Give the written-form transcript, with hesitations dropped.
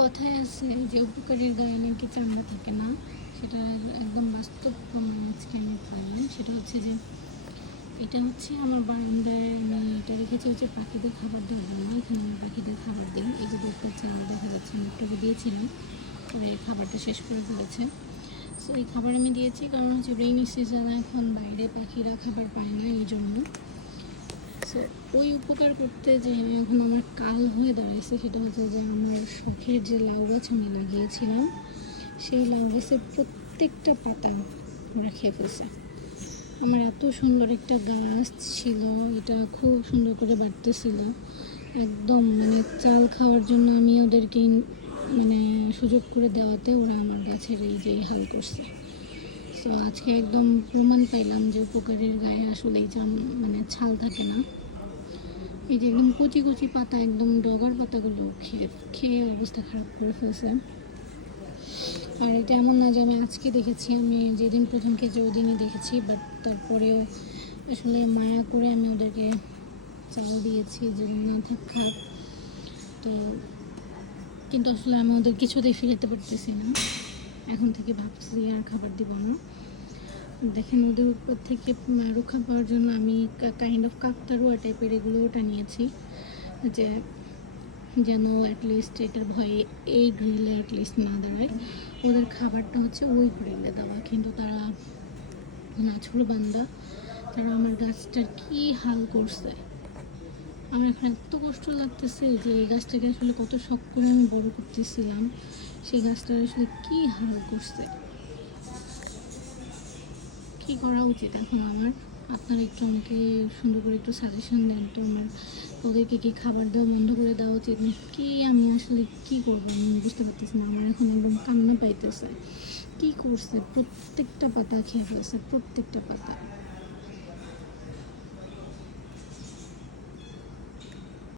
কথায় আছে যে উপকারীর গায়ে নাকি চামড়া থাকে না, সেটা একদম বাস্তব প্রমাণ আজকে আমি পাইলাম। সেটা হচ্ছে যে এটা হচ্ছে আমার বারান্দায়, আমি এটা রেখেছি হচ্ছে পাখিদের খাবার দেওয়ার জন্য। এখানে আমি পাখিদের খাবার দিই। এই যে দুধ চাল দেখা যাচ্ছে, আমি একটু দিয়েছিলাম, পরে খাবারটা শেষ করে ফেলেছে। সো এই খাবার আমি দিয়েছি কারণ হচ্ছে রেইনি সিজন, এখন বাইরে পাখিরা খাবার পায় না, এই জন্য। সো ওই উপকার করতে যে এখন আমার কাল হয়ে দাঁড়াইছে, সেটা হচ্ছে যে আমার শখের যে লাউ গাছ আমি লাগিয়েছিলাম, সেই লাউ গাছের প্রত্যেকটা পাতা ওরা খেয়ে ফেলছে। আমার এত সুন্দর একটা গাছ ছিল, এটা খুব সুন্দর করে বাড়তেছিল, একদম মানে চাল খাওয়ার জন্য আমি ওদেরকে মানে সুযোগ করে দেওয়াতে ওরা আমার গাছের এই যে হাল করছে। সো আজকে একদম প্রমাণ পাইলাম যে উপকারীর গায়ে আসলে এই মানে ছাল থাকে না। এই যে একদম কচি কচি পাতা, একদম ডগার পাতাগুলো খেয়ে খেয়ে অবস্থা খারাপ করে ফেলছে। আর এটা এমন না যে আমি আজকে দেখেছি, আমি যেদিন প্রথম খেয়েছি ওই দিনই দেখেছি, বাট তারপরেও আসলে মায়া করে আমি ওদেরকে চাল দিয়েছি যে না থাক খারাপ। তো কিন্তু আসলে আমি ওদের কিছুতেই ফিরাতে পারতেছি না। এখন থেকে ভাবছি আর খাবার দিব না। দেখেন, ওদের উপর থেকে রক্ষা পাওয়ার জন্য আমি কাইন্ড অফ কাকতারুয়া টাইপের এগুলোও টানিয়েছি, যে যেন অ্যাটলিস্ট এটার ভয়ে এই গ্রিলে অ্যাটলিস্ট না দাঁড়ায়। ওদের খাবারটা হচ্ছে ওই গ্রিলে দেওয়া, কিন্তু তারা নাছুর বান্দা, তারা আমার গাছটার কী হাল করছে। আমার এখন এত কষ্ট লাগতেছে যে এই গাছটাকে আসলে কত শখ করে আমি বড় করতেছিলাম, সেই গাছটার আসলে কী হাল করছে। কী করা উচিত এখন আমার? আপনারা একটু আমাকে সুন্দর করে একটু সাজেশন দেন তো। আমার ওদেরকে কি খাবার দেওয়া বন্ধ করে দেওয়া উচিত না কি? আমি আসলে কি করবো আমি বুঝতে পারতেছি না। আমার এখন একদম কান্না পাইতেছে। কি করছে? প্রত্যেকটা পাতা খেয়ে ফেলছে, প্রত্যেকটা পাতা।